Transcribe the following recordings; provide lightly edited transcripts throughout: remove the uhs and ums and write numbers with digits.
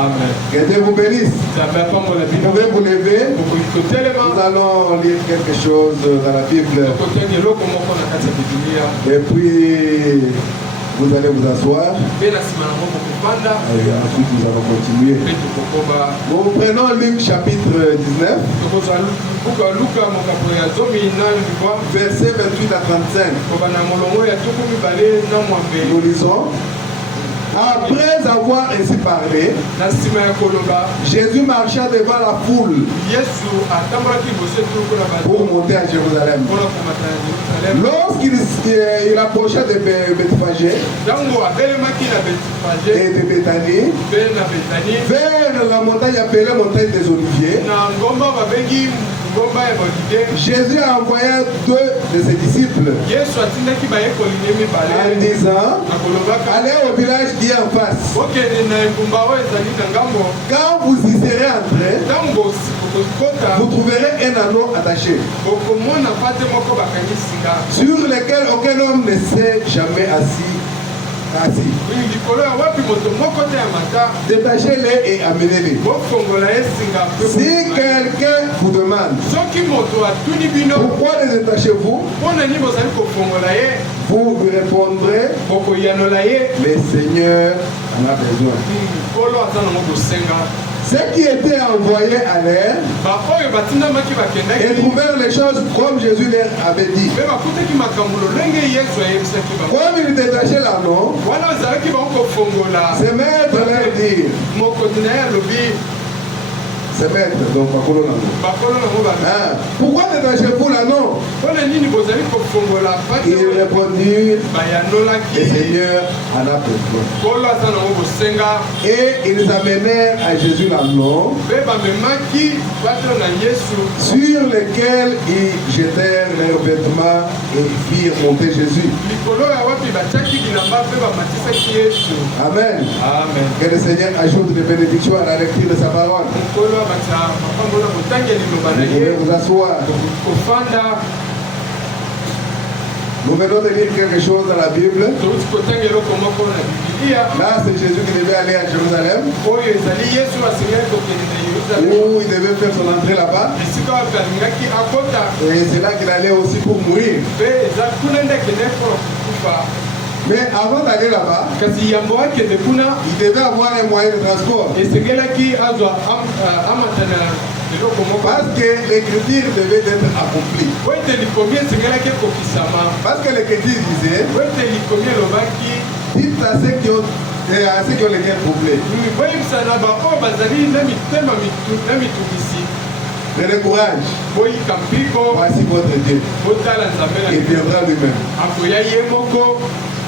Amen. Que Dieu vous bénisse. Vous pouvez vous lever. Nous allons lire quelque chose dans la Bible. Et puis, vous allez vous asseoir. Et ensuite, nous allons continuer. Nous prenons Luc chapitre 19. Verset 28 à 35. Nous lisons. Après avoir ainsi parlé, Jésus marcha devant la foule pour monter à Jérusalem. Lorsqu'il approcha de Bethphagée et de Béthanie, vers la montagne appelée montagne des Oliviers, Jésus a envoyé 2 de ses disciples en disant, allez au village qui est en face. Quand vous y serez entrés, vous trouverez un anneau attaché sur lequel aucun homme ne s'est jamais assis. Détachez-les et amenez-les. Si quelqu'un vous demande pourquoi les détachez-vous, vous lui répondrez, le Seigneur en a besoin. Ceux qui étaient envoyés allèrent et trouvèrent les choses comme Jésus leur avait dit. Comme ils détachaient l'anneau, ses maîtres leur dirent, c'est maître, donc pourquoi détachez-vous l'anneau? Ils répondirent, le Seigneur en a besoin. Et ils amenèrent à Jésus l'anneau sur lequel ils jetèrent leurs vêtements et firent monter Jésus. Amen. Amen. Que le Seigneur ajoute des bénédictions à la lecture de sa parole. Vous pouvez vous asseoir. Nous venons de lire quelque chose dans la Bible. Là, c'est Jésus qui devait aller à Jérusalem, où il devait faire son entrée là-bas. Et c'est là qu'il allait aussi pour mourir. Mais avant d'aller là-bas, il devait avoir un moyen de transport. Parce que l'écriture devait être accomplie. Parce que l'écriture disait, dites à ceux qui ont les cœurs troublés. Ne le courage. Voici votre Dieu. Il viendra lui-même.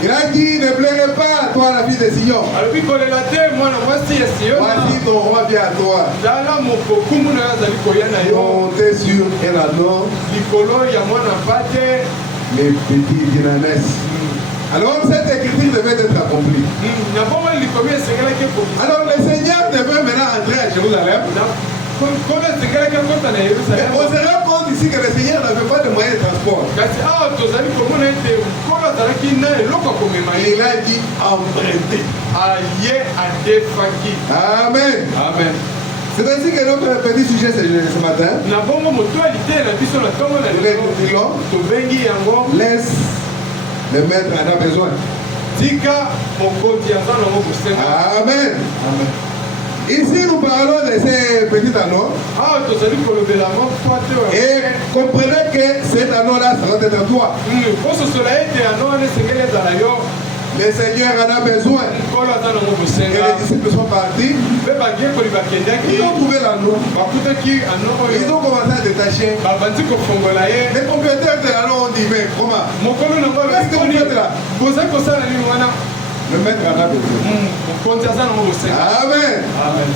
Il a dit, ne pleurez pas, toi la fille de Sion. Voici ton roi vient à toi. Montez sur un anneau, les petits dynamès. Alors cette écriture devait être accomplie. Alors le Seigneur devait maintenant entrer à Jérusalem. On se rend compte ici que le Seigneur n'avait pas de moyen de transport. Il a dit emprunter. Amen. Amen. C'est ainsi que notre petit sujet ce matin. Laisse le maître en a besoin. Amen. Amen. Ici, nous parlons de ces petits anneaux. Et comprenez que cet anneau-là, ça doit être toi. Le Seigneur en a besoin. Et les disciples sont partis. Ils ont trouvé l'anneau. Ils ont commencé à détacher. Les propriétaires de l'anneau ont dit, mais comment? Qu'est-ce que vous faites là? Le maître en a besoin. Amen. Amen.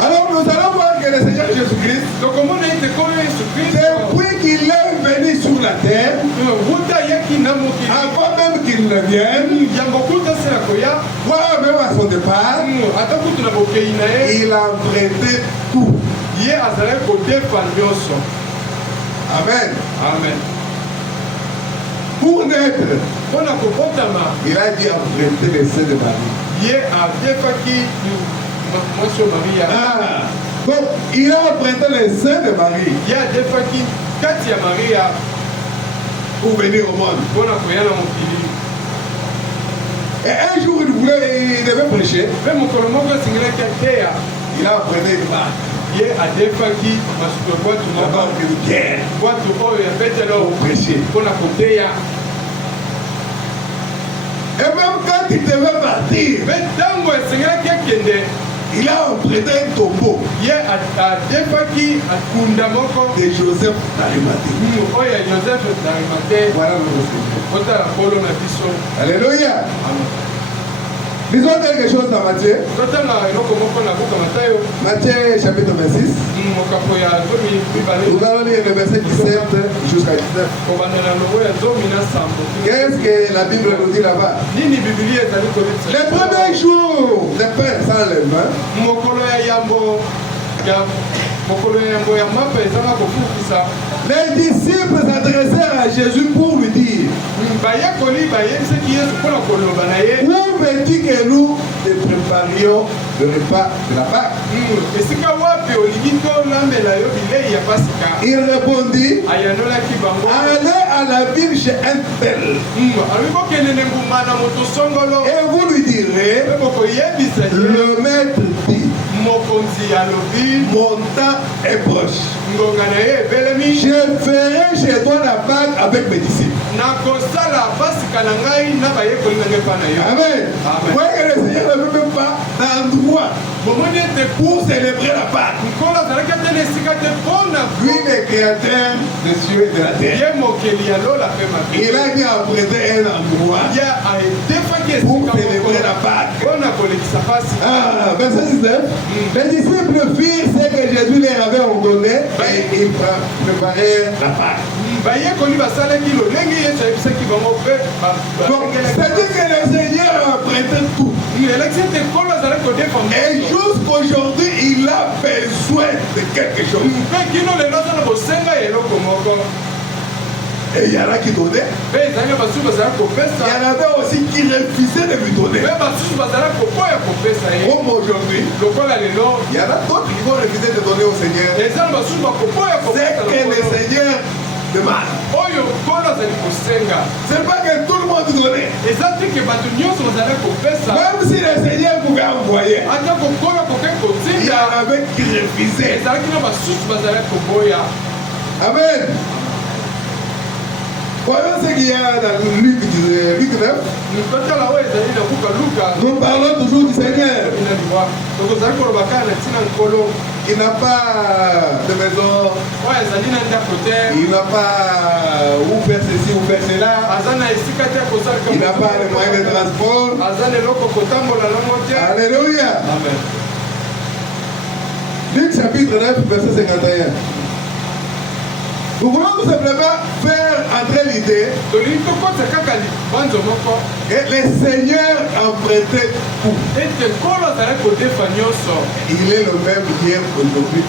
Alors nous allons voir que le Seigneur Jésus-Christ, depuis qu'il est venu sur la terre, avant même qu'il ne vienne, voire même à son départ, il a prêté tout. Amen. Amen. Pour naître, il a dit emprunter les seins de Marie. Donc, il a emprunté les seins de Marie pour venir au monde. Et un jour, il devait prêcher. Il a emprunté une barque. La barque de guerre. Pour prêcher. Et même quand il devait partir, il a emprunté un tombeau de Joseph d'Arimathée. Voilà le Seigneur. Alléluia. Lisons quelque chose dans Matthieu. Matthieu chapitre 26. Nous allons lire le verset 17 jusqu'à 19. Qu'est-ce que la Bible nous dit là-bas? Les premiers jours de pain sans levain, les disciples s'adressèrent à Jésus pour lui dire: où veux-tu que nous te préparions le repas de la Pâque? Il répondit: allez à la ville chez un tel, et vous lui direz: le maître dit, mon temps est proche. Je ferai chez toi la Pâque avec mes disciples. Amen. Voyez que le Seigneur ne veut même pas d'endroit pour célébrer la Pâque. Lui, le créateur des cieux et de la terre, il a dit emprunter un endroit pour célébrer la Pâque. Verset 19. Les disciples firent ce que Jésus leur avait ordonné et ils préparèrent la Pâque. Donc, c'est-à-dire que le Seigneur a emprunté tout. Et jusqu'aujourd'hui, il a besoin de quelque chose. Et il y en a qui donnaient. Il y en avait aussi qui refusaient de lui donner. Comme aujourd'hui, il y en a d'autres qui vont refuser de donner au Seigneur. C'est que le Seigneur demande. C'est pas que tout le monde donnait. Même si le Seigneur pouvait envoyer, il y en avait qui refusaient. Amen. Voyons ce qu'il y a dans Luc 9. Nous parlons toujours du Seigneur. Il n'a pas de maison. Il n'a pas où faire ceci ou faire cela. Il n'a pas les moyens de transport. Alléluia. Luc chapitre 9, verset 51. Nous voulons tout simplement faire entrer l'idée que le Seigneur empruntait tout. Il est le même hier aujourd'hui.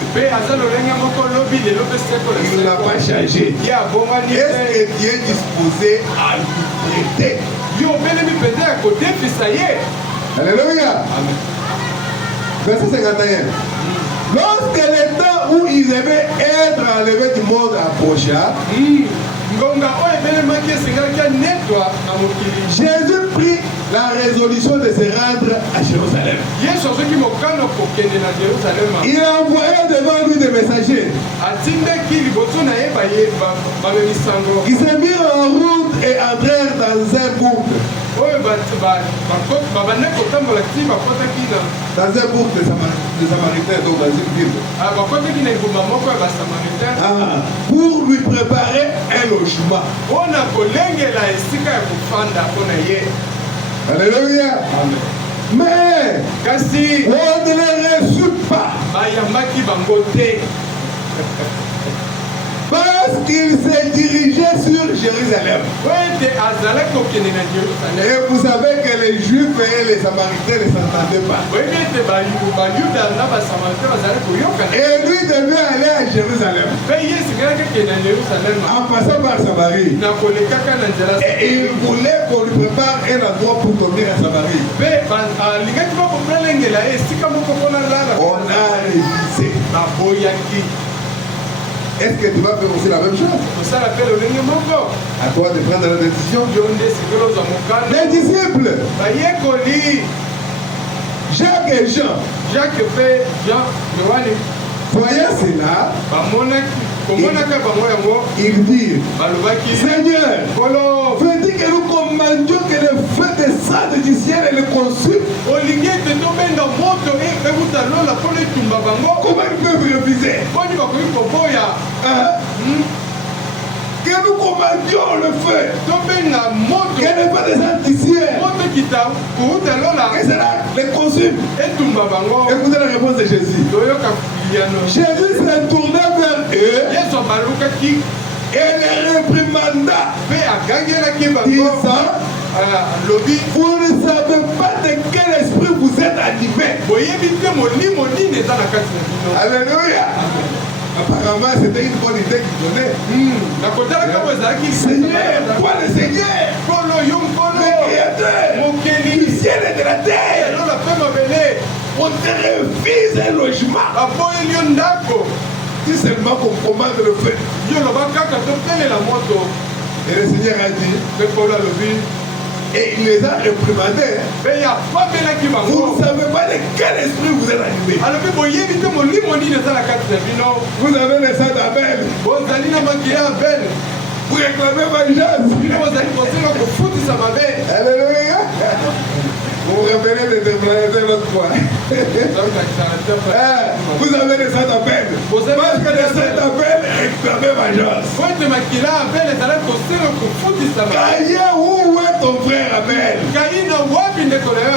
Il n'a pas changé. Est-ce que Dieu est disposé à lui prêter? Alléluia. Verset 51. Lorsque le temps où il devait être enlevé du monde approcha, Jésus prit la résolution de se rendre à Jérusalem. Il envoya devant lui des messagers. Ils se mirent en route et entrèrent dans un bourg. Dans un bourg de Samaritains, donc dans une ville. Pour lui préparer un logement. Alléluia. Mais on ne les reçut pas. Parce qu'il s'est dirigé sur Jérusalem. Et vous savez que les Juifs et les Samaritains ne s'entendaient pas. Et lui devait aller à Jérusalem. En passant par Samarie. Et il voulait qu'on lui prépare un endroit pour dormir à Samarie. On a révisé. Est-ce que tu vas faire aussi la même chose? À toi de prendre la décision. Les disciples, Jacques et Jean, voyez cela, il dit, Seigneur, veux-tu que nous commandions que le feu descende du ciel et le consume? Comment ils peuvent refuser? Que nous commandions le feu, que le feu descende du ciel, et cela les consume. Écoutez la réponse de Jésus. Jésus s'est tourné vers eux et les réprimanda, disant, vous ne savez pas de quel esprit vous êtes animés. Alléluia. Apparemment, c'était une bonne idée qu'il donnait. Seigneur, toi le Seigneur, le Créateur du ciel et de la terre, on te refuse un logement. Si seulement qu'on commande le feu. Et le Seigneur a dit, et il les a réprimandés. Vous ne savez pas de quel esprit vous êtes animé. Vous avez le sang d'Abel. Vous réclamez vengeance. Alléluia. Vous révélez les témoignages l'autre fois. Vous avez le sang d'Abel. Parce que le sang d'Abel réclamait vengeance. Caïn, où est ton frère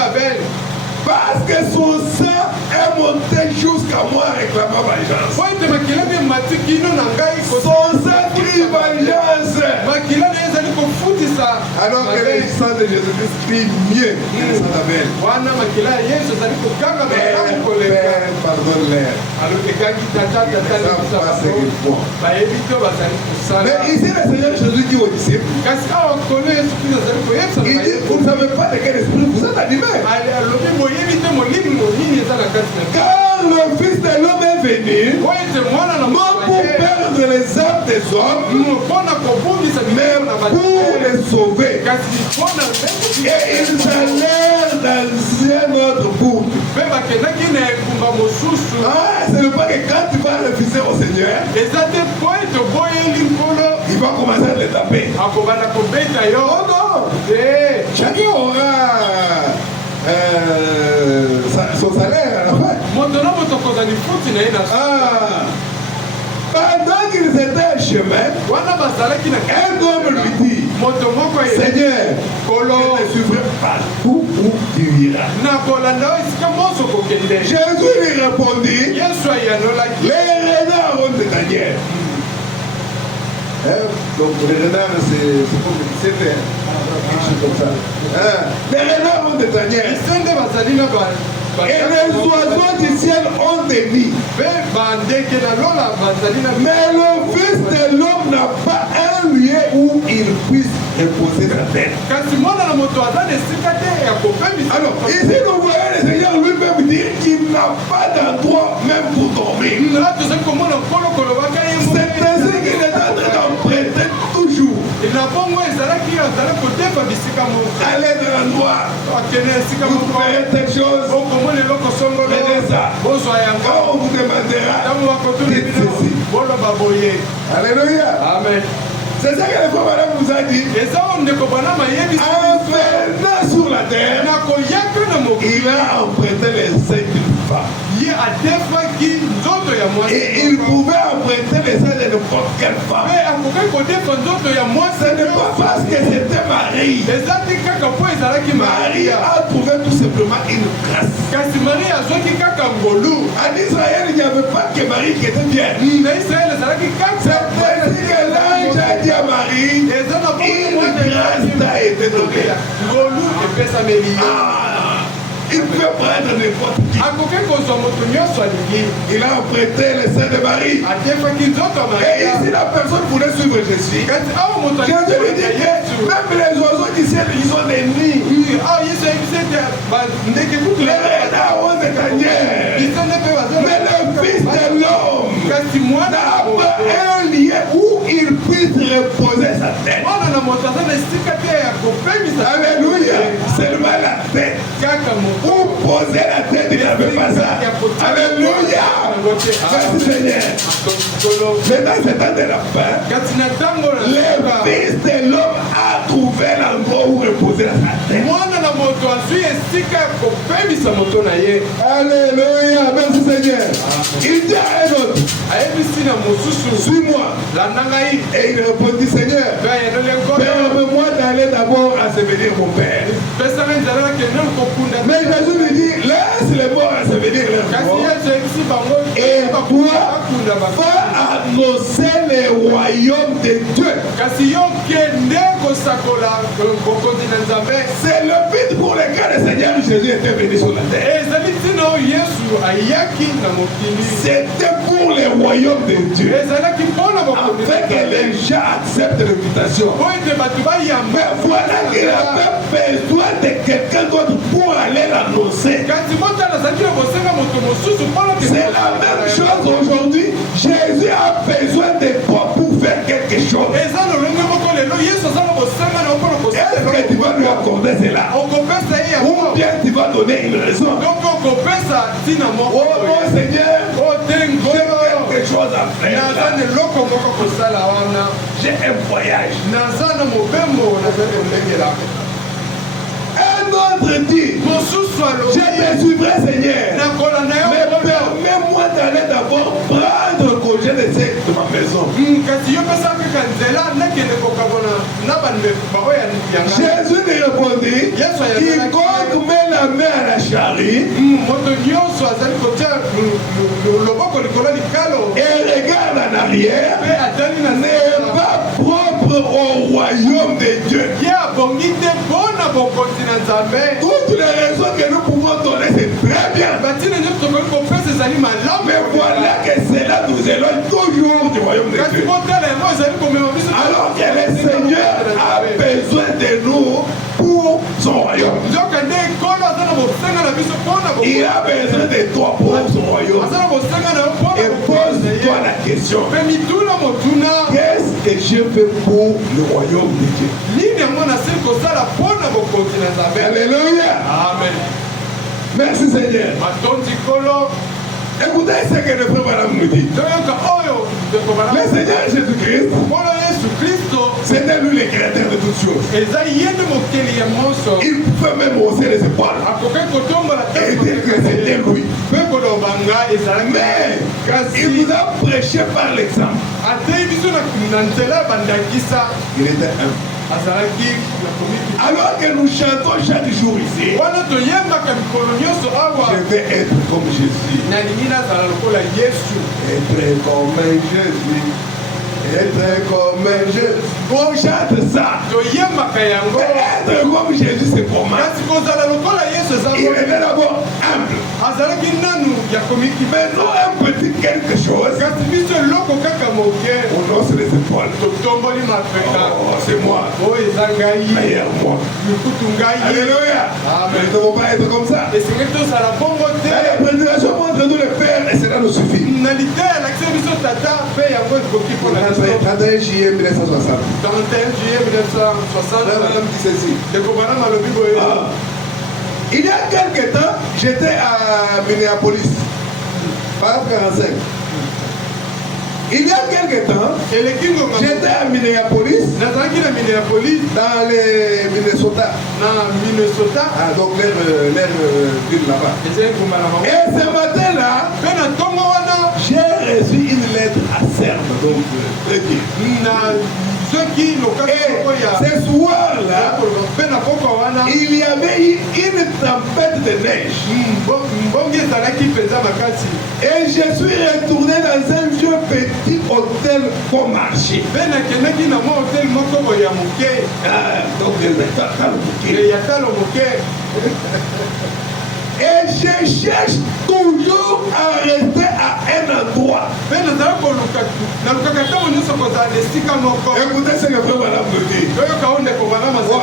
Abel? Parce que son sang est monté jusqu'à moi réclamant vengeance. Son sang crie vengeance. Alors que le sang de Jésus-Christ crie mieux que le sang d'Abel. Père, pardonne-leur. Mais ici, le Seigneur Jésus dit aux disciples, il dit, vous ne savez pas de quel esprit vous êtes animés. Car le Fils de l'homme est venu, non pour perdre les âmes des hommes, mais pour les sauver. Et ils allèrent dans un autre bout. C'est le pas que quand tu vas refuser au Seigneur, il va commencer à les taper. Oh non! Chacun aura son salaire à la fin. Pendant qu'ils étaient en chemin, un homme lui dit, Seigneur, je te suivrai partout où tu iras. Jésus lui répondit, les renards ont des tanières. Donc les renards, c'est comme c'est quelque chose comme ça. Les renards ont des tanières. Et les oiseaux du ciel ont des nids. Mais le Fils de l'homme n'a pas un lieu où il puisse reposer sa tête. Alors, ici nous voyons le Seigneur lui-même dire qu'il n'a pas d'endroit même pour dormir. C'est ainsi qu'il est en train d'emprunter toujours. Allez de l'endroit. Vous ferez telle chose. Venez ça. Quand on vous demandera, dites ceci. Alléluia. Amen. C'est ça que la fois madame vous a dit. En venant sur la terre, il a emprunté les 5 femmes. Et il pouvait emprunter les ailes de n'importe quelle femme. Ce n'est pas parce que c'était Marie. Marie a trouvé tout simplement une grâce. En Israël, il n'y avait pas que Marie qui était bien. C'est ainsi que déjà dit à Marie, une grâce t'a été donnée. Il peut prendre n'importe qui. Il a prêté le sein de Marie. Et ici, la personne voulait suivre Jésus. Jésus lui dit que même les oiseaux du ciel, ils ont des nids. Les renards ont des tanières. Mais le Fils de l'homme n'a pas un lieu où il puisse reposer sa tête. Alléluia. Seulement la tête. Où poser la tête, il n'avait pas ça. Alléluia. Merci Seigneur. Maintenant, c'est temps de la fin. Le Fils de l'homme a trouvé l'endroit où reposer sa tête. Alléluia. Merci Seigneur. Il dit à un autre, suis-moi. Et il répondit, Seigneur, permets-moi d'aller d'abord ensevelir mon père. Mais Jésus lui dit, laisse les morts ensevelir leur mort. Et toi, va annoncer le royaume de Dieu. C'est le but pour lequel le Seigneur Jésus était venu sur la terre. C'était pour le royaume de Dieu. Afin que les gens acceptent l'invitation. Mais voilà qu'il avait besoin de quelqu'un d'autre pour aller l'annoncer. C'est la même chose aujourd'hui. Jésus a besoin de toi pour faire quelque chose. Est-ce que tu vas lui accorder cela? Ou bien tu vas donner une raison? Oh mon Seigneur, j'ai quelque chose à faire. J'ai un voyage. Un autre dit, je te suivrai Seigneur, mais permets-moi d'aller d'abord prendre congé de ma maison. Jésus lui répondit, quiconque met la main à la charrue et regarde en arrière n'est pas propre au royaume de Dieu. Toutes les raisons que nous pouvons donner, c'est très bien. Mais voilà que cela nous éloigne toujours du royaume de Dieu. Alors que le Seigneur a besoin de nous pour son royaume. Il a besoin de toi pour son royaume. Et pose-toi la question, qu'est-ce que je fais pour le royaume de Dieu? Alléluia. Amen. Merci Seigneur. Écoutez ce que le frère Madame nous dit. Le Seigneur Jésus-Christ, c'était lui le créateur de toutes choses. Il pouvait même hausser les épaules et dire que c'était lui. Mais il nous a prêché par l'exemple. Il était humble. Alors que nous chantons chaque jour ici, je vais être comme Jésus. Être comme Jésus. Être comme Jésus. On chante ça. Être comme Jésus, c'est comment? Il était d'abord humble. Mais non un petit quelque chose. On lance les épaules. Oh, c'est moi. Meilleur moi. Alléluia. Nous ne devons pas être comme ça. La prédication montre nous le faire et cela nous suffit. 31 juillet 1960. 31 juillet 1960. Il y a quelques temps, j'étais à Minneapolis. Par 45. Il y a quelques temps, j'étais à Minneapolis, dans le Minnesota. Ah, donc l'air ville là-bas. Et ce matin-là, j'ai reçu une lettre à Serbe, donc très bien. ce soir-là, il y avait eu une tempête de neige. Et je suis retourné dans un vieux petit hôtel pour marcher. Et je cherche toujours à rester à un endroit. Écoutez ce que frère Madame me dit.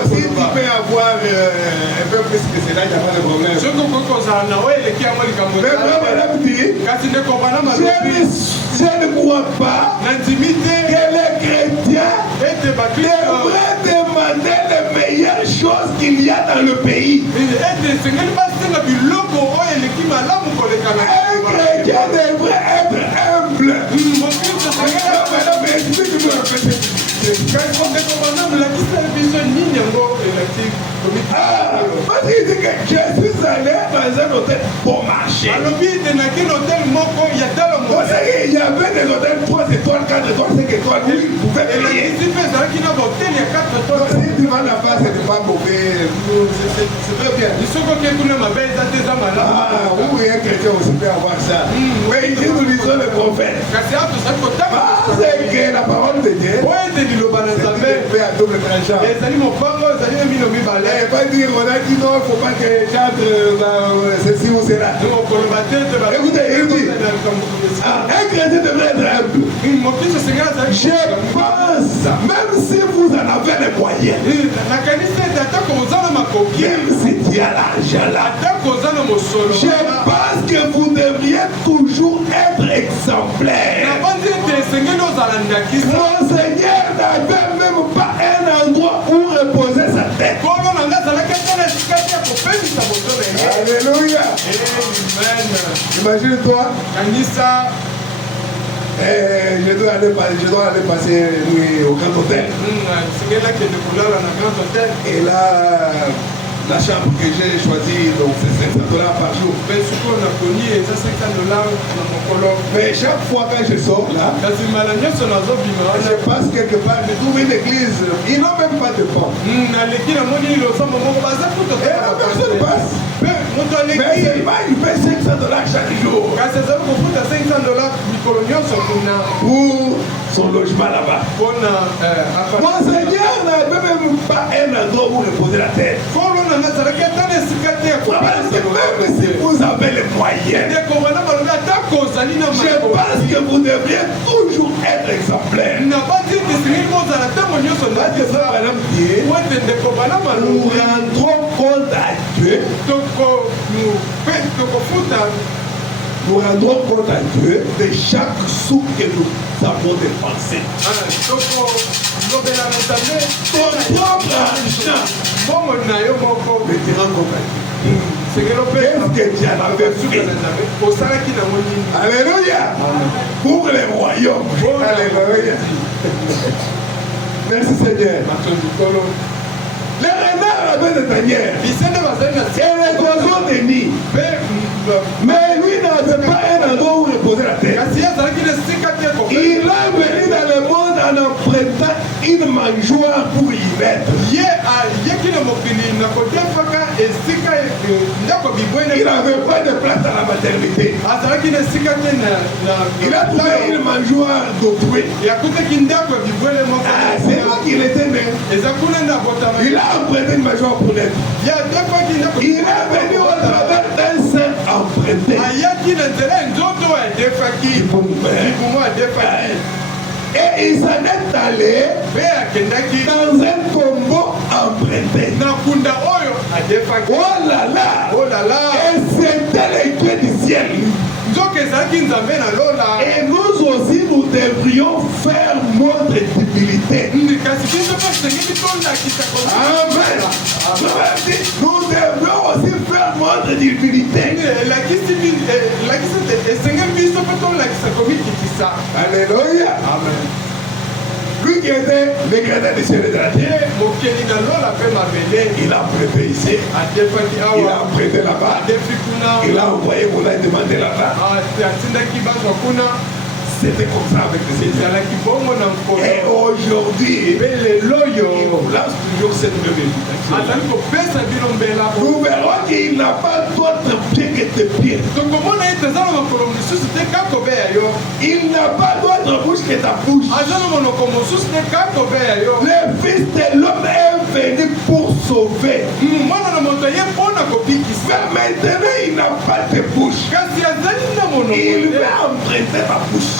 Si tu peux avoir un peu plus que cela, il n'y a pas de problème. Mais frère Madame dit, je ne crois pas que les chrétiens devraient demander les meilleures choses qu'il y a dans le pays. Un chrétien devrait être humble. Parce qu'il dit que je suis allé dans un hôtel pour marcher. Il y avait des hôtels 3 étoiles, 4 étoiles, 5 étoiles où ils pouvaient payer. Si tu vas là-bas, c'est pas mauvais. C'est très bien. Oui, un chrétien aussi peut avoir ça. Mais ici nous lisons le prophète. Parce que la parole de Dieu, c'est fait à double tranchant. Et pas dire, on a dit non, il ne faut pas que j'entre dans ceci ou cela. Écoutez, il dit, un chrétien devrait être humble. Je pense, même si vous en avez les moyens, même si tu as l'argent là, je pense que vous devriez toujours être exemplaire. Mon Seigneur n'avait même pas un endroit où reposer sa tête. Alléluia. Imagine-toi. Je dois aller passer au grand hôtel. Et là, la chambre que j'ai choisie, donc c'est $500 par jour. Mais chaque fois que je sors là, je passe quelque part, je trouve une église. Ils n'ont même pas de pompe. Et la personne passe. Mais seulement il paie $500 chaque jour pour son logement là-bas. Mon Seigneur n'avait même pas un endroit où reposer la tête. Même si vous avez les moyens, je pense que vous devriez toujours être exemplaire. Nous rendrons compte à Dieu. Nous rendrons compte à Dieu de chaque sou que nous avons dépensé. Ton propre argent, mais tu rends compte à Dieu. Qu'est-ce que tu en avais fait? Alléluia. Pour les royaumes. Alléluia. Merci Seigneur. Les renards avaient des tanières. Et les oiseaux des nids. Mais lui n'avait pas un endroit où reposer la tête. Il est venu dans le monde en empruntant une mangeoire pour y mettre. Il n'avait pas de place dans la maternité. Il a trouvé une mangeoire d'autrui. C'est là qu'il était né. Il a emprunté une mangeoire pour naître. Il est venu au travers d'un sein emprunté. Et il s'en est allé dans un tombeau emprunté. Oh là là! Et c'était les dieux du ciel. Et nous aussi, nous devrions faire montre d'humilité. Amen. Nous devrions aussi faire montre d'humilité. Alléluia. Amen. Lui qui était le gradin du ciel et de la terre, il a prêté ici, il a prêté là-bas, il a envoyé pour la demander là-bas. c'était comme ça avec le Seigneur. Et aujourd'hui, il lance toujours cette même invitation. Nous verrons qu'il n'a pas d'autre pied que tes pieds. Il n'a pas d'autre bouche que ta bouche. Le Fils de l'homme est venu pour sauver. Mais maintenant, il n'a pas de bouche. Il va emprunter ta bouche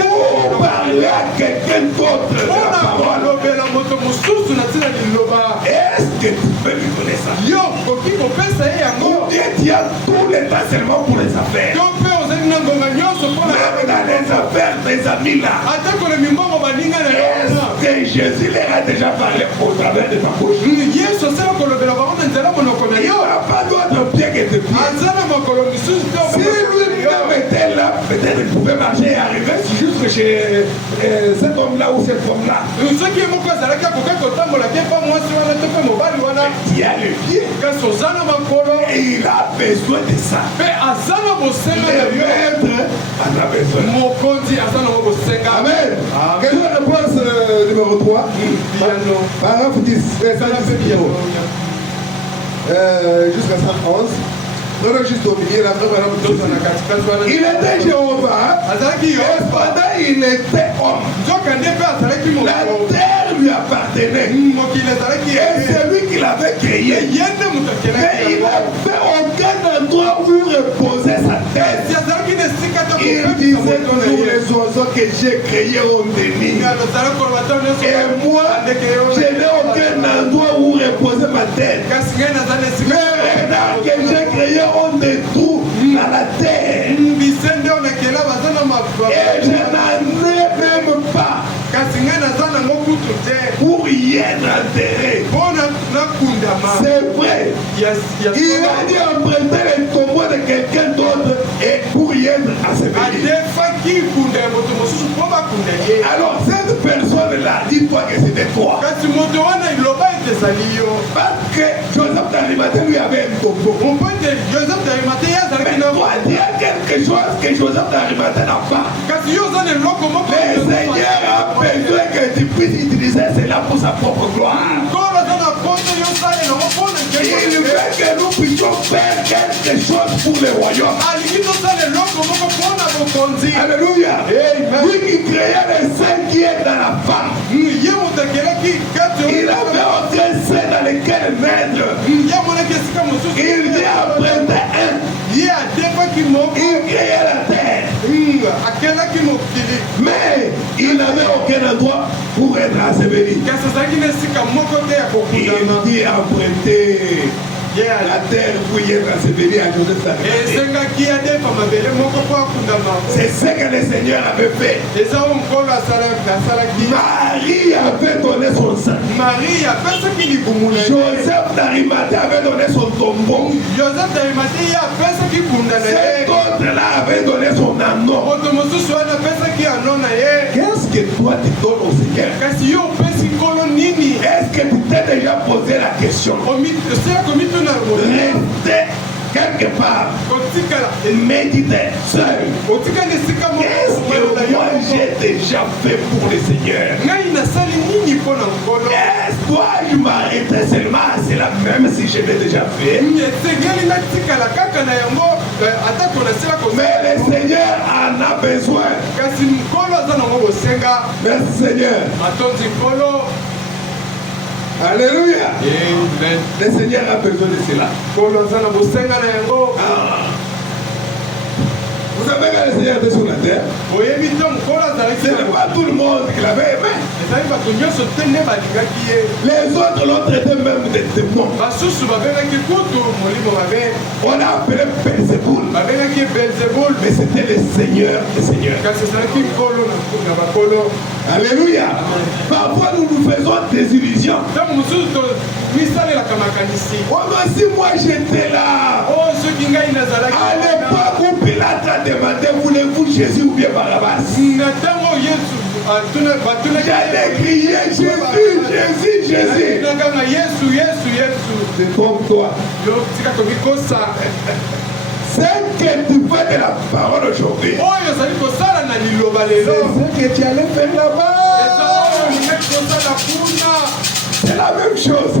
pour parler à quelqu'un d'autre de la parole. Est-ce que tu peux lui donner ça? Ou bien tu as tout le temps seulement pour les affaires. Même dans les affaires des amis là. Est-ce que Jésus leur a déjà parlé au travers de ta bouche? Il n'y aura pas d'autre pied que tes pieds. Si lui-même était là, peut-être qu'il pouvait marcher et arriver juste chez cet homme-là ou cette femme-là. Il y a le pied. Et il a besoin de ça. Le maître en a besoin. Amen. Quelle est la réponse numéro 3? Paragraphe 10. Jusqu'à 111. Non, juste au milieu, la il était Jéhovah, et cependant il était homme. La terre lui appartenait. Et c'est lui qui l'avait créé. Mais il n'avait aucun endroit où reposer sa tête. Il disait toujours les oiseaux que j'ai créés ont des nids. Et moi, je n'ai aucun endroit où reposer ma tête. Les renards que j'ai créés ont des trous dans la terre. Et je n'en ai même pas pour rien enterrer. C'est vrai. Il a dit emprunter les tombeaux de quelqu'un d'autre et pour rien ensevelir. Alors cette personne-là, dis-toi que c'était toi. Parce que Joseph d'Arimathée lui avait un tombeau. Mais toi, il y a quelque chose que Joseph d'Arimathée n'a pas. Le Seigneur a besoin que tu puisses utiliser cela pour sa propre gloire. Il veut que nous puissions faire quelque chose pour le royaume. Alléluia. Lui qui créait le sein qui est dans la femme. Il avait aucun sein dans lequel naître. Il dit après un. Il créait la terre. Mais il n'avait aucun endroit pour être enseveli. Il dit emprunter la terre pour y être enseveli à Joseph d'Arimathée. C'est ce que le Seigneur avait fait. Marie avait donné son sang. Joseph d'Arimathée avait donné son tombeau. Cet autre-là avait donné son anneau. Qu'est-ce que toi tu donnes au Seigneur? Est-ce que tu t'es déjà posé la question? Restez quelque part, méditez seul. Qu'est-ce que moi j'ai déjà fait pour le Seigneur? Est-ce que je m'arrêterai seulement à cela même si je l'ai déjà fait? Mais le Seigneur en a besoin. Merci Seigneur. Alléluia. Amen. Le Seigneur a besoin de cela. Vous savez que le Seigneur était sur la terre. Ce n'est pas tout le monde qui l'avait aimé. Les autres l'ont traité même de démons. On l'a appelé Belzéboul. Mais c'était le Seigneur des Seigneurs. Alléluia. Parfois nous nous faisons des illusions. Si moi j'étais là, à l'époque où Pilate a demandé, voulez-vous Jésus ou bien Barabbas? J'allais crier Jésus, Jésus, Jésus. Détrompe-toi. Ce que tu fais de la parole aujourd'hui, c'est ce que tu allais faire là-bas. C'est la même chose.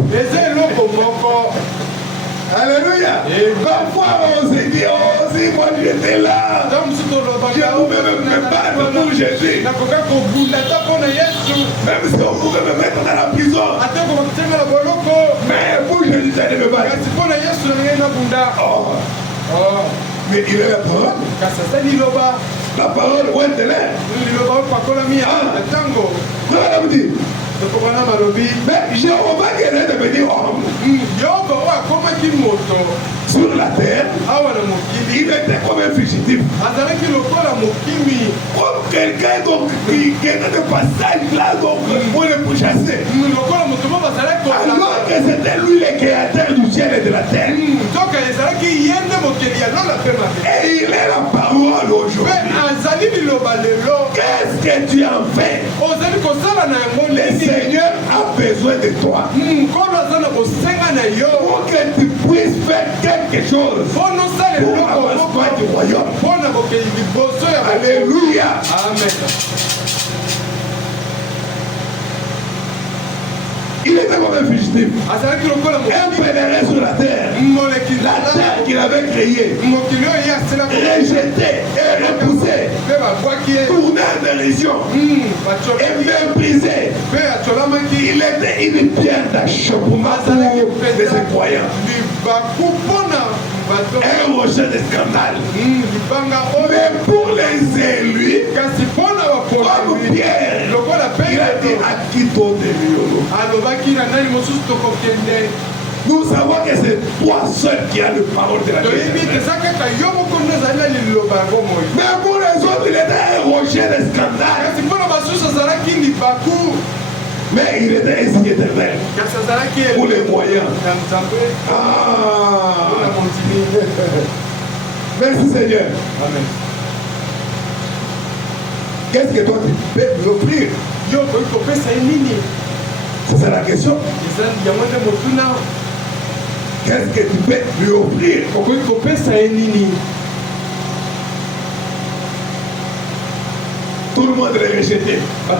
Alléluia. Parfois on se dit, oh si moi j'étais là, je pouvais me battre pour Jésus. Même si on pouvait me mettre dans la prison. Mais pour Jésus, ça ne me bat. Oh. Mais il est la parole. La parole, où est-elle? Mais Jéhovah qui est devenu homme sur la terre, il était comme un fugitif, comme quelqu'un qui était de passage là, donc pour le pourchasser. Alors que c'était lui le créateur du ciel et de la terre. Et il est la parole aujourd'hui. Qu'est-ce que tu en fais? Le Seigneur a besoin de toi pour que tu puisses faire quelque chose pour l'avancement du royaume. Alléluia. Amen. Il était comme un fugitif, un pèlerin sur la terre qu'il avait créée, rejeté et repoussé, tourné en dérision et méprisé. Il était une pierre d'achoppement de ses croyants, un rocher de scandale. Mais pour les élus, comme Pierre, il a dit à qui donner nous savons que c'est toi seul qui as le parole de la vérité. Mais pour les autres, il était un rocher de scandale. Mais il était ainsi éternel pour les moyens. Merci Seigneur. Amen. Qu'est-ce que toi tu peux lui offrir? C'est ça la question. Qu'est-ce que tu peux lui offrir? Tout le monde est rejeté. Le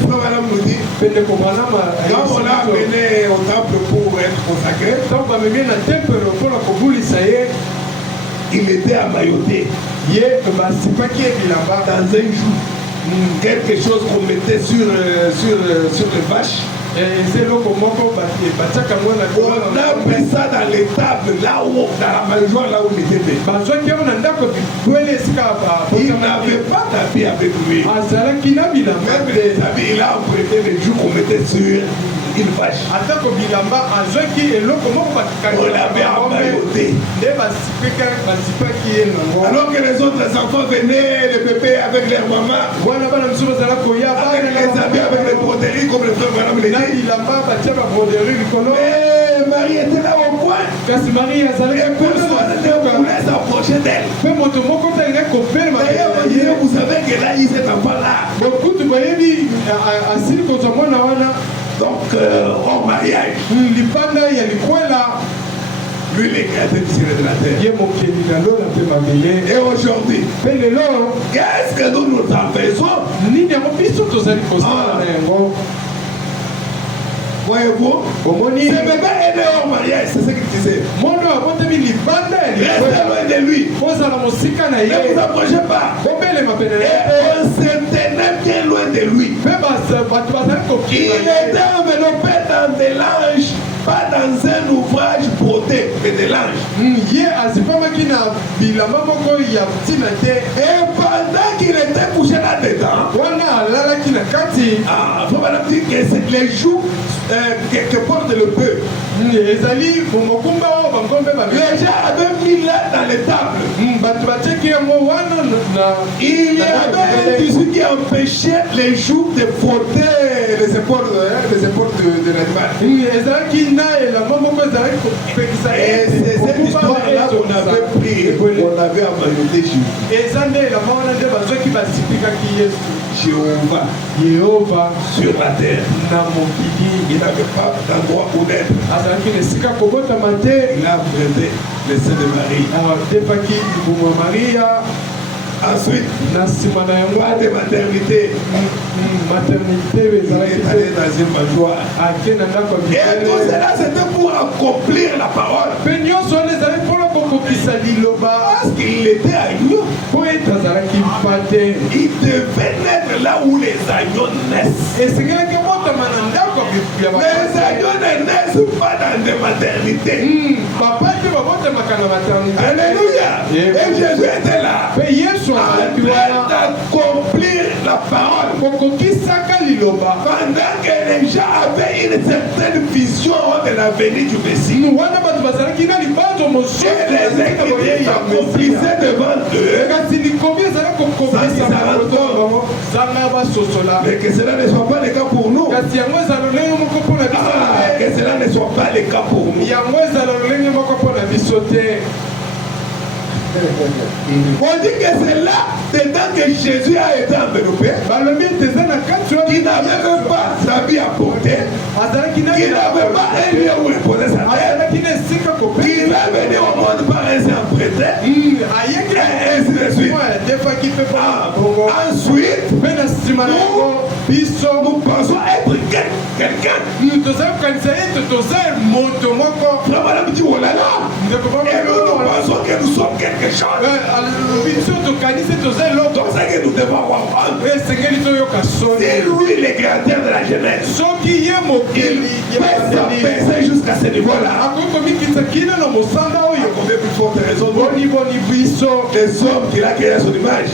frère Madame nous dit, quand on l'a amené au temple pour être consacré, il était amailloté dans un joug. Quelque chose qu'on mettait sur les vaches. On a mis ça dans l'étable, là où, dans la mangeoire, là où il était. Il n'avait pas d'habit avec lui. Même les habits, il a emprunté les jougs qu'on mettait sur une vache. On l'avait emmailloté. Alors que les autres enfants venaient, les bébés avec leur maman, avec les habits, avec les broderies, comme le frère Madame l'a dit. Mais Marie était là au coin. Et personne ne voulait s'approcher d'elle. D'ailleurs, vous savez que là, il y a cet enfant-là. Donc, au mariage, lui, les créateurs du ciel et de la terre. Et aujourd'hui, qu'est-ce que nous en faisons? Voyez-vous, ce bébé est né au mariage, c'est ce qu'il disait. Restez loin de lui. Ne vous approchez pas. Et on se tenait bien loin de lui. Il était enveloppé dans des langes, pas dans un ouvrage brodé, mais des langes. Et pendant qu'il était couché là-dedans, il faut dire que c'est les joues que porte le peuple. Les gens avaient mis là dans les tables. Il y avait un tissu qui empêchait les joues de frotter les épaules de l'animal. Et c'est cette histoire-là qu'on avait pris, qu'on avait emmailloté Jéhovah sur la terre. Il n'avait pas d'endroit où d'être. Il a prêté le sein de Marie. Ensuite, pas de maternité. Il est allé dans une mangeoire. Et tout cela, c'était pour accomplir la parole. Parce qu'il était agneau. Il devait naître là où les agneaux naissent. Les agneaux ne naissent pas dans des maternités. Alléluia. Et Jésus était là. En train d'accomplir la parole. Pendant que les gens avaient une certaine vision de la venue du Messie. Et les Écritures s'accomplissaient devant eux. Mais que cela ne soit pas le cas pour nous. Que cela ne soit pas le cas pour nous. On dit que c'est là, dedans que Jésus a été enveloppé. Il n'avait même pas d'habit à porter. Il n'avait pas un lieu où il posait sa tête. Il est venu au monde par un saint prêtre. Et ainsi de suite. Ensuite, nous pensons être quelqu'un. Et nous pensons que nous sommes quelque chose. Donc c'est que nous devons avoir honte. C'est lui le créateur de la jeunesse. Il peut s'abaisser jusqu'à ce niveau-là. À combien plus forte raison les hommes qu'il a créés à son image.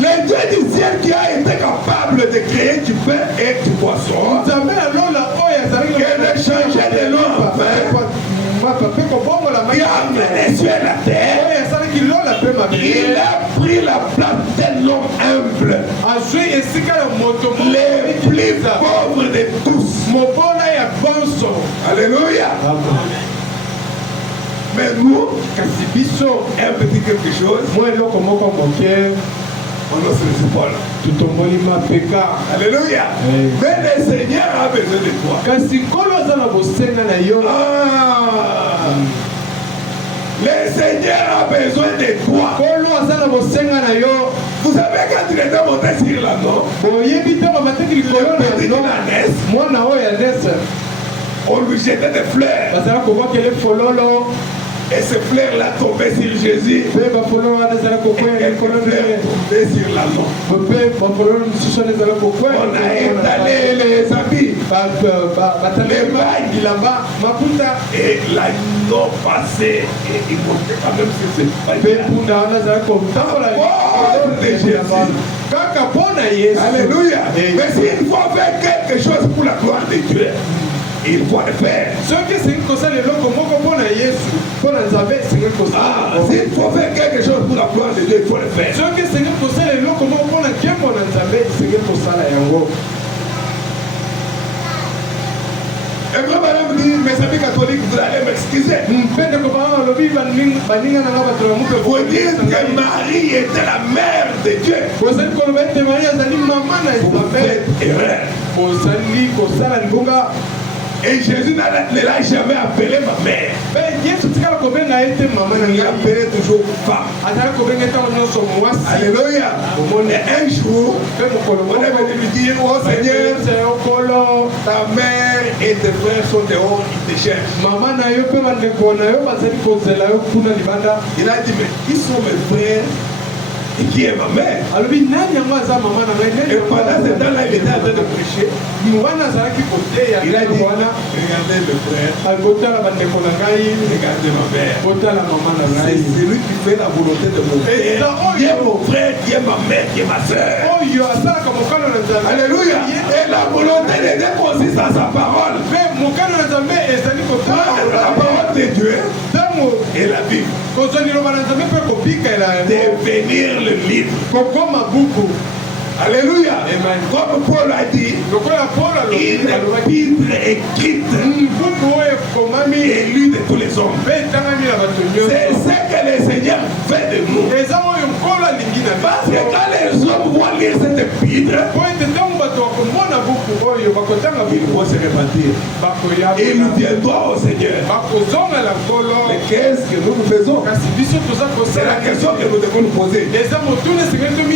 Le Dieu du ciel qui a été capable de créer du pain et du poisson, qui a changé de nom enfin, qui a amené les cieux et la terre, il a pris la place d'un homme humble, les plus pauvres de tous. Alléluia. Mais nous, un petit quelque chose, on ne se laisse pas là. Alléluia. Mais le Seigneur a besoin de toi. Le Seigneur a besoin de toi. Vous savez quand il était monté sur l'anneau, on lui jetait des fleurs. Et ces fleurs-là tombaient sur Jésus. Et les fleurs tombaient sur l'anneau. On a étalé les habits, les bagues, et l'anneau passait et il montait quand même sur ses bagues. De Jésus. Alléluia. Mais s'il faut faire quelque chose pour la gloire de Dieu, il faut le faire. S'il faut faire quelque chose pour la gloire de Dieu, il faut le faire. Et quand madame dit, mes amis catholiques, vous allez m'excuser. Vous dites que Marie était la mère de Dieu. Vous faites erreur. Et Jésus ne l'a jamais appelé ma mère. Il l'appelait toujours femme. Alléluia. Et un jour, on est venu lui dire, oh Seigneur, ta mère et tes frères sont dehors, ils te cherchent. Il a dit, mais qui sont mes frères? Et qui est ma mère? Et pendant ce temps-là, il était en train de prêcher. Il a dit, regardez le frère, regardez ma mère. C'est celui qui fait la volonté de mon père, qui est mon frère, qui est ma mère, qui est ma soeur. Alléluia. Et la volonté de Dieu consiste à sa parole. La parole de Dieu et la Bible. Devenir le livre. Alléluia. Amen. Comme Paul a dit, une épître écrite et lue de tous les hommes. C'est ce que le Seigneur fait de nous. Parce que quand les hommes vont lire cette épître, vont se repentir. Et nous viendrons au Seigneur. Mais qu'est-ce que nous faisons? C'est la question que nous devons nous poser.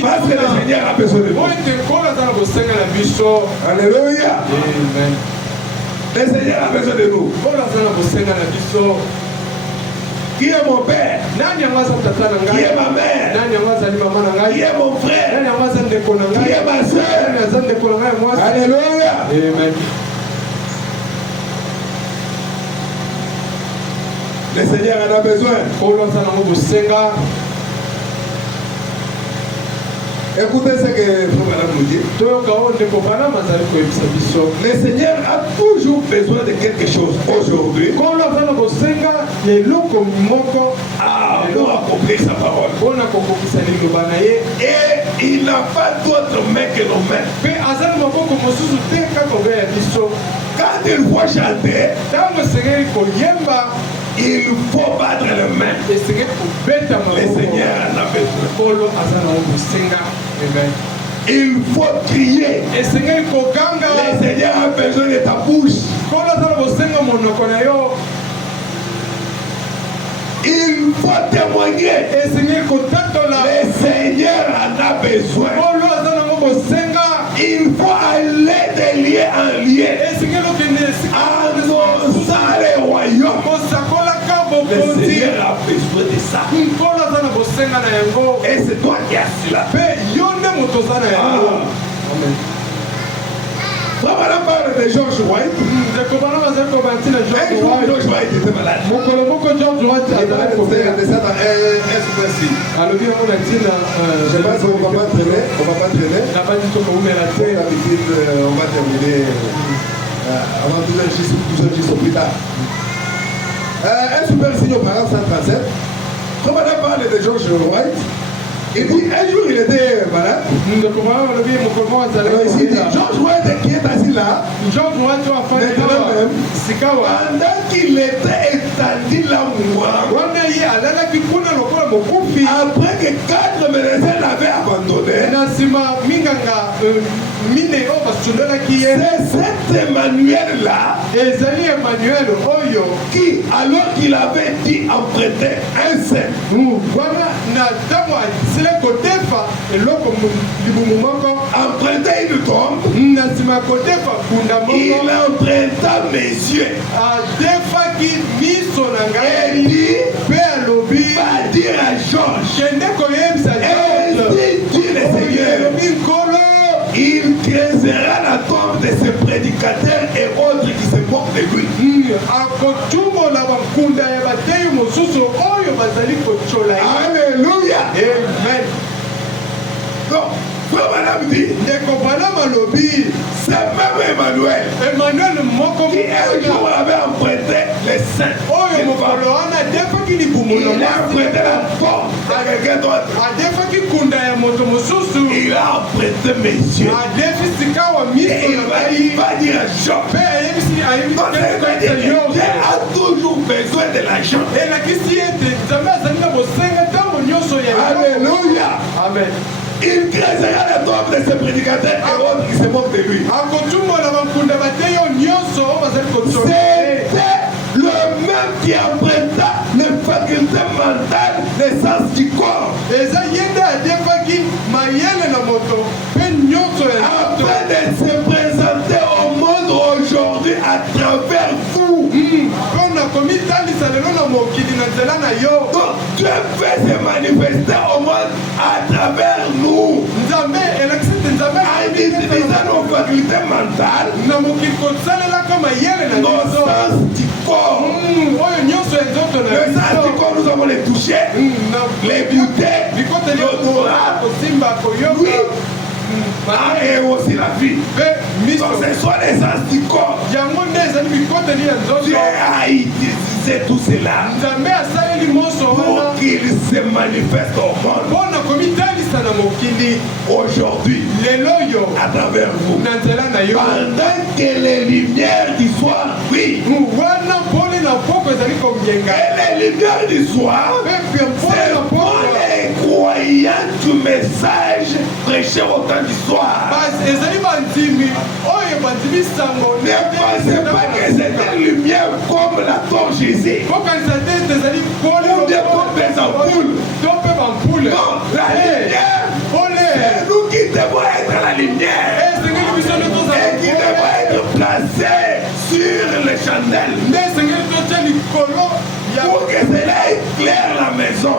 Parce que le Seigneur a besoin de nous. Alléluia. Le Seigneur a besoin de nous. Qui est mon père? Qui est ma mère? Qui est mon frère? Qui est ma soeur? Alléluia. Amen. Le Seigneur en a besoin. Écoutez ce que Madame nous dit. Le Seigneur a toujours besoin de quelque chose aujourd'hui pour accomplir sa parole. Et il n'a pas d'autre main que nos mains. Quand il faut chanter, il faut battre les mains. Le Seigneur en a besoin. Il faut crier. Le Seigneur a besoin de ta bouche. Il faut témoigner. Le Seigneur en a besoin. Il faut aller de lieu en lieu, annonçant les royaumes. Le Seigneur a besoin de ça. Et c'est toi qui as cela. Madame parle de George White. Un jour, George White était malade. Je pense qu'on ne va pas traîner. On va terminer avant 12 jours plus tard. Un super signe au parent 137. Quand madame parle de George White, et puis un jour il était malade. Alors ici, George White qui est assis là, maintenant même, pendant qu'il était étendu là, après que 4 médecins l'avaient abandonné, c'est cet Emmanuel là qui, alors qu'il avait dit emprunter un sein, emprunter une tombe, il emprunta mes yeux et dit, va dire à Georges, et dit le Seigneur, il creusera la tombe de ces prédicateurs et autres qui se moquent de lui. Alléluia. Amen. Donc, comme madame dit, c'est même Emmanuel qui un jour avait emprunté les saints. Il a emprunté la forme de quelqu'un d'autre. Il a emprunté mes yeux. Et il va dire à Jean. Dieu a toujours besoin de l'argent. Alléluia. Amen. Il creusera la tombe de ses prédicateurs et autres qui se moquent de lui. C'était le même qui emprunta les facultés mentales, les sens du corps. Afin de se présenter au monde aujourd'hui à travers vous. Donc Dieu fait se manifester au monde à travers nous. En utilisant nos facultés mentales, nos sens du corps. Le sens du corps, nous avons les toucher, les buter, l'odorat, oui. Et aussi la vie. Donc ce sont les sens du corps. Dieu a utilisé tout cela pour qu'il se manifeste au monde. Aujourd'hui, à travers vous, pendant que les lumières du soir brillent, et les lumières du soir, c'est pour les croyants du message prêché au temps du soir. Ne pensez pas que c'était une lumière comme la torche ici. Ou bien comme des ampoules. Non, la lumière, c'est nous qui devons être la lumière. Et qui devons être placés sur les chandelles. Pour que cela éclaire la maison.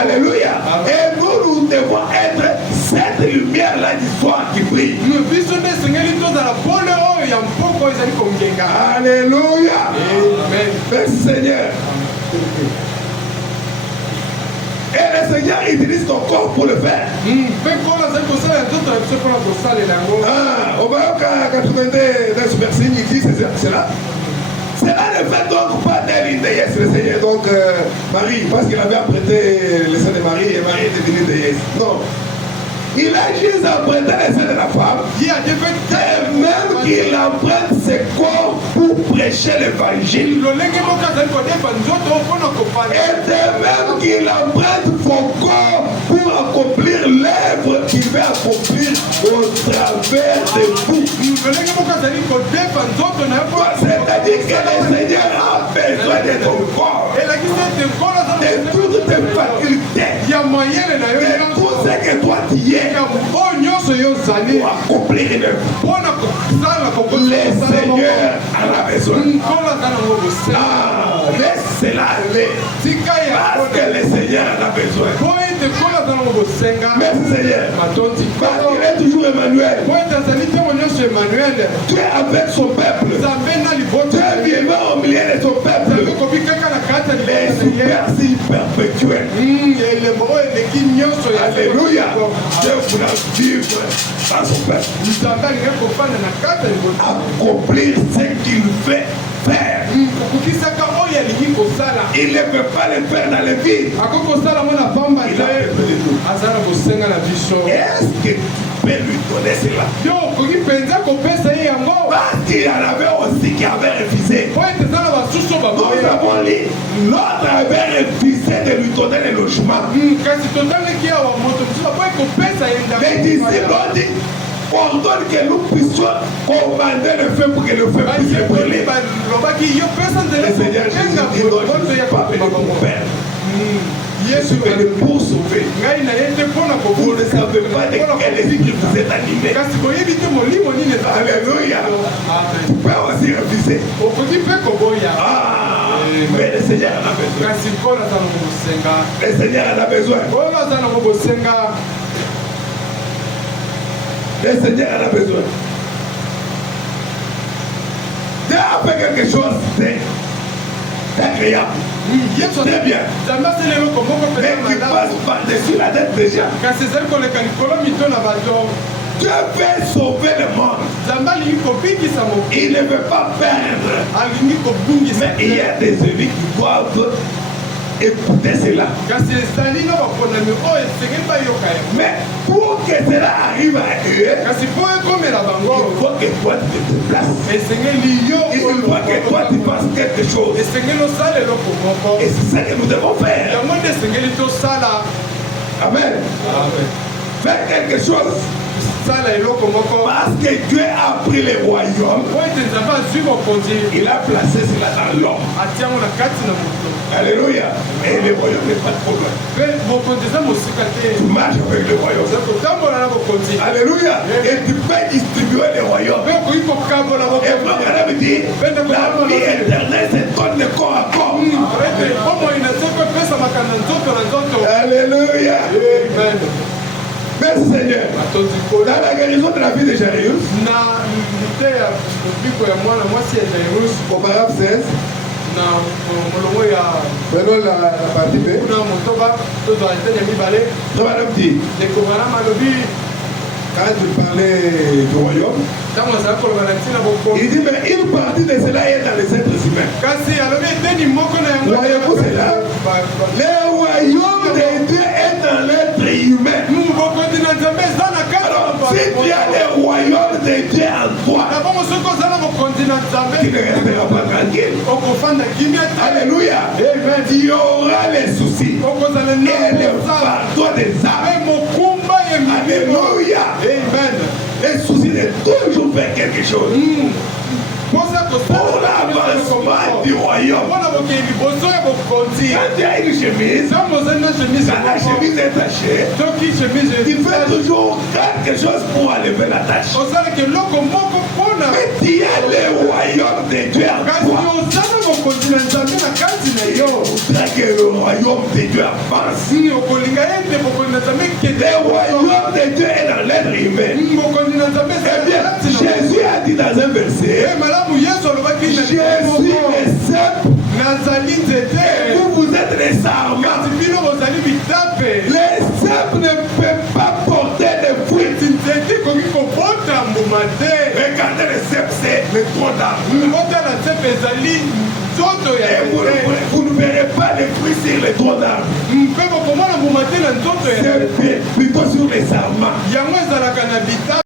Alléluia. Et nous devons être cette lumière-là du soir qui brille. Alléluia. Merci Seigneur. Et le Seigneur utilise ton corps pour le faire. On va au 82 verset, il dit cela. Cela ne fait donc pas d'elle une déesse, le Seigneur. Donc, Marie, parce qu'il avait apprêté le sein de Marie et Marie est devenue déesse. Non. Il a juste apprêté le sein de la femme. Et même qu'il emprunte ses corps pour prêcher l'évangile. Et même qu'il emprunte son corps pour accomplir l'œuvre qu'il veut accomplir au travers de vous. C'est-à-dire que le Seigneur a besoin de ton corps, de toutes tes facultés, de tout ce que toi tu es, pour accomplir une œuvre. Le Seigneur en a besoin. Laisse-la aller. Parce que le Seigneur en a besoin. Merci Seigneur. Parce qu'il est toujours Emmanuel. Tu es avec son peuple. Tu es vivant au milieu de son peuple. Les super perpétuels. Alléluia. Dieu voudra vivre dans son peuple. Accomplir ce qu'il fait faire. Il ne peut pas le faire dans le vide. Il a besoin de nous. Est-ce que tu peux lui donner cela? Parce qu'il y en avait aussi qui avaient refusé. Nous avons lu, l'autre avait refusé de lui donner le logement. Les disciples ont dit, ordonne que nous puissions commander le feu pour que le feu puisse brûler. Le Seigneur Jésus dit, non, je ne suis pas venu pour mon Père. Je suis venu pour sauver. Vous ne savez pas de quel esprit vous êtes animé. Alléluia. Tu peux aussi refuser. Mais le Seigneur en a besoin. Le Seigneur en a besoin. Le Seigneur en a besoin. Dieu a fait quelque chose d'agréable. Très bien. Mais qui passe par-dessus la tête des gens. Dieu veut sauver le monde. Il ne veut pas perdre. Mais il y a des ennemis qui doivent écoutez cela. Mais pour que cela arrive à eux, il faut que toi tu te déplaces. Il faut que toi tu fasses quelque chose. Et c'est ça que nous devons faire. Amen. Faire quelque chose. Parce que Dieu a pris les royaumes. Il a placé cela dans l'homme. Alléluia. Et le royaume n'est pas de problème. Tu marches avec le royaume. Alléluia. Et tu peux distribuer le royaume. Et frère Branham dit, la vie éternelle se donne de corps à corps. Alléluia. Amen. Merci Seigneur. Dans la guérison de la vie de Jairus, au paragraphe 16, prenons la partie B. Branham dit, quand il parlait du royaume, il dit, mais une partie de cela est dans les êtres humains. Voyez-vous cela? Le royaume de Dieu est dans l'être humain. Alors, si tu as le royaume de Dieu en toi, Tu ne resteras pas tranquille. Alléluia. Tu auras les soucis et les fardeaux des âmes. Alléluia. Amen. Les soucis de toujours faire quelque chose. Pour l'avancement du royaume. Quand tu as une chemise, quand la chemise est tachée, tu fais toujours quelque chose pour enlever la tâche. Mais tu as le royaume de Dieu en toi. Et on voudrait que le royaume de Dieu avance. Le royaume de Dieu est dans l'être humain. Eh bien, Jésus a dit dans un verset, je suis le simple et vous êtes les sarments. Les simples ne peuvent pas porter de fruits. Regardez le simple, c'est le tronc d'arbre. Et vous ne verrez pas les fruits sur les troncs d'arbre. C'est plutôt sur les sarments.